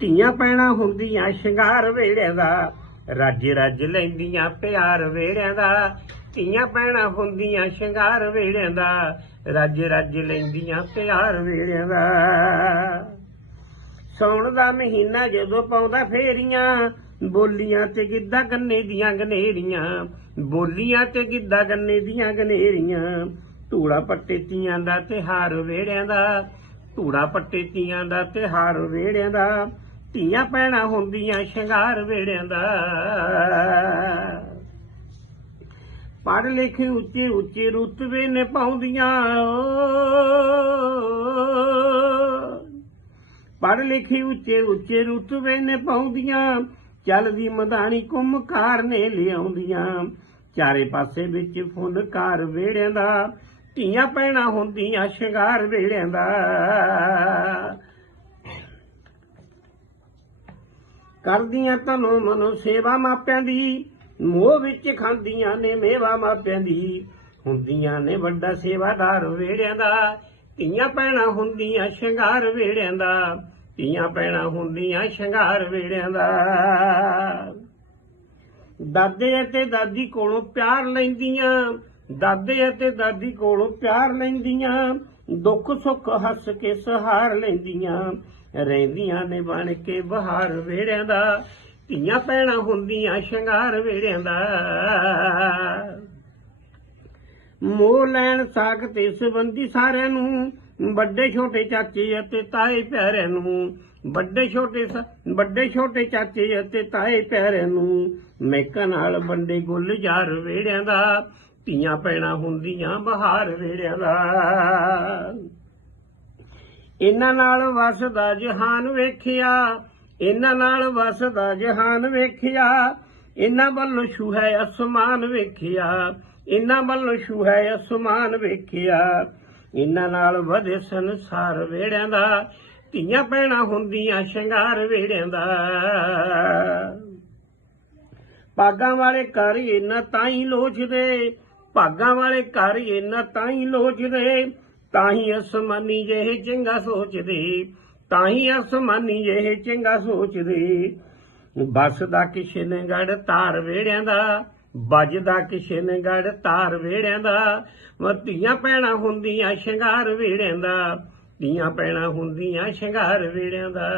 ਧੀਆਂ ਪੈਣਾ ਹੁੰਦੀਆਂ ਸ਼ਿੰਗਾਰ ਵੇੜਿਆਂ ਦਾ, ਰੱਜ ਰੱਜ ਲੈਂਦੀਆਂ ਪਿਆਰ ਵੇੜਿਆਂ ਦਾ। ਧੀਆਂ ਪੈਣਾ ਹੁੰਦੀਆਂ ਸ਼ਿੰਗਾਰ ਵੇੜਿਆਂ ਦਾ, ਰੱਜ ਰੱਜ ਲੈਂਦੀਆਂ ਪਿਆਰ ਵੇੜਿਆਂ ਦਾ। ਸੌਣ ਦਾ ਮਹੀਨਾ ਜਦੋਂ ਪਾਉਂਦਾ ਫੇਰੀਆਂ, ਬੋਲੀਆਂ ਤੇ ਗਿੱਧਾ ਗੰਨੇ ਦੀਆਂ ਗਨੇਰੀਆਂ, ਬੋਲੀਆਂ ਤੇ ਗਿੱਧਾ ਗੰਨੇ ਦੀਆਂ ਗਨੇਰੀਆਂ। ਧੂੜਾ ਪੱਟੇ ਤੀਆਂ ਦਾ ਤਿਹਾਰ ਵੇੜਿਆਂ ਦਾ ਧੂੜਾ ਪੱਟੇ ਤੀਆਂ ਦਾ ਤਿਹਾਰ ਵੇੜਿਆਂ ਦਾ, ਧੀਆਂ ਪੈਣਾ ਹੁੰਦੀਆਂ ਸ਼ਿੰਗਾਰ ਵੇੜਿਆਂ ਦਾ। ਪੜ੍ਹ ਲਿਖ ਉੱਚੇ ਉੱਚੇ ਰੁਤਬੇ ਨੇ ਪਾਉਂਦੀਆਂ ਪੜ੍ਹ ਲਿਖੀ ਉੱਚੇ ਉੱਚੇ ਰੁਤਬੇ ਨੇ ਪਾਉਂਦੀਆਂ ਚੱਲਦੀ ਮਧਾਣੀ ਕੁੰਮਕਾਰ ਨੇ ਲਿਆਉਂਦੀਆਂ। ਚਾਰੇ ਪਾਸੇ ਵਿੱਚ ਫੁੱਲਕਾਰ ਵੇੜਿਆਂ ਦਾ ਧੀਆਂ ਪੈਣਾ ਹੁੰਦੀਆਂ ਸ਼ਿੰਗਾਰ ਵੇੜਿਆਂ ਦਾ। ਕਰਦੀਆਂ ਤਨੋ ਮਨੋ ਸੇਵਾ ਮਾਪਿਆਂ ਦੀ, ਮੋਹ ਵਿੱਚ ਖਾਂਦੀਆਂ ਨੇ ਮੇਵਾ ਮਾਪਿਆਂ ਦੀ। ਹੁੰਦੀਆਂ ਨੇ ਵੱਡਾ ਸੇਵਾਦਾਰ ਵੇੜਿਆਂ ਦਾ, ਧੀਆਂ ਪੈਣਾ ਹੁੰਦੀਆਂ ਸ਼ਿੰਗਾਰ ਵੇੜਿਆਂ ਦਾ। ਧੀਆਂ ਪੈਣਾ ਹੁੰਦੀਆਂ ਸ਼ਿੰਗਾਰ ਵੇੜਿਆਂ ਦਾ। ਦਾਦੇ ਅਤੇ ਦਾਦੀ ਕੋਲੋਂ ਪਿਆਰ ਲੈਂਦੀਆਂ ਦਾਦੇ ਅਤੇ ਦਾਦੀ ਕੋਲੋਂ ਪਿਆਰ ਲੈਂਦੀਆਂ, ਦੁੱਖ ਸੁੱਖ ਹੱਸ ਕੇ ਸਹਾਰ ਲੈਂਦੀਆਂ। ਰਹਿੰਦੀਆਂ ਨੇ ਬਣ ਕੇ ਬਹਾਰ ਵੇੜਿਆਂ ਦਾ, ਧੀਆਂ ਪੈਣਾ ਹੁੰਦੀਆਂ ਸ਼ਿੰਗਾਰ ਵੇੜਿਆਂ ਦਾ। ਮੋਹ ਲੈਣ ਸਾਖ ਤੇ ਸੰਬੰਧੀ ਸਾਰਿਆਂ ਨੂੰ, ਵੱਡੇ ਛੋਟੇ ਚਾਚੇ ਅਤੇ ਤਾਏ ਪਿਆਰਿਆਂ ਨੂੰ। ਵੱਡੇ ਛੋਟੇ ਵੱਡੇ ਛੋਟੇ ਚਾਚੇ ਅਤੇ ਤਾਏ ਪਿਆਰਿਆਂ ਨੂੰ ਮੈਕਾਂ ਨਾਲ ਵੰਡੇ ਗੁੱਲ ਯਾਰ ਵੇੜਿਆਂ ਦਾ। ਧੀਆਂ ਪੈਣਾ ਹੁੰਦੀਆਂ ਬਹਾਰ ਵੇੜਿਆਂ ਦਾ। ਇਹਨਾਂ ਨਾਲ ਵਸਦਾ ਜਹਾਨ ਵੇਖਿਆ, ਇਹਨਾਂ ਨਾਲ ਵਸਦਾ ਜਹਾਨ ਵੇਖਿਆ, ਇਹਨਾਂ ਵੱਲੋਂ ਛੂ ਅਸਮਾਨ ਵੇਖਿਆ, ਇਹਨਾਂ ਵੱਲੋਂ ਛੂਹੈ ਅਸਮਾਨ ਵੇਖਿਆ। ਇਹਨਾਂ ਨਾਲ ਵਧੇ ਸੰਸਾਰ ਵੇੜਿਆਂ ਦਾ, ਧੀਆਂ ਪੈਣਾ ਹੁੰਦੀਆਂ ਸ਼ਿੰਗਾਰ ਵੇੜਿਆਂ ਦਾ। ਪਾਗਾਂ ਵਾਲੇ ਕਰ ਇਹਨਾਂ ਤਾਂ ਹੀ ਲੋਚਦੇ ਭਾਗਾਂ ਵਾਲੇ ਘਰ ਇਹਨਾਂ ਤਾਂ ਹੀ ਲੋਚਦੇ, ਤਾਂ ਹੀ ਅਸਮਾਨੀ ਜਿਹੇ ਚੰਗਾ ਸੋਚਦੇ, ਤਾਂ ਹੀ ਅਸਮਾਨੀ ਜਿਹੇ ਚੰਗਾ ਸੋਚਦੇ। ਬੱਸ ਦਾ ਕਿਸੇ ਨੇ ਗੜ ਤਾਰ ਵੇੜਿਆਂ ਦਾ, ਵੱਜਦਾ ਗੜ ਤਾਰ ਵੇੜਿਆਂ ਦਾ ਮਤੀਆਂ ਪੈਣਾ ਹੁੰਦੀਆਂ ਸ਼ਿੰਗਾਰ ਵੇੜਿਆਂ ਦਾ, ਧੀਆਂ ਪੈਣਾ ਹੁੰਦੀਆਂ ਸ਼ਿੰਗਾਰ ਵੇੜਿਆਂ ਦਾ।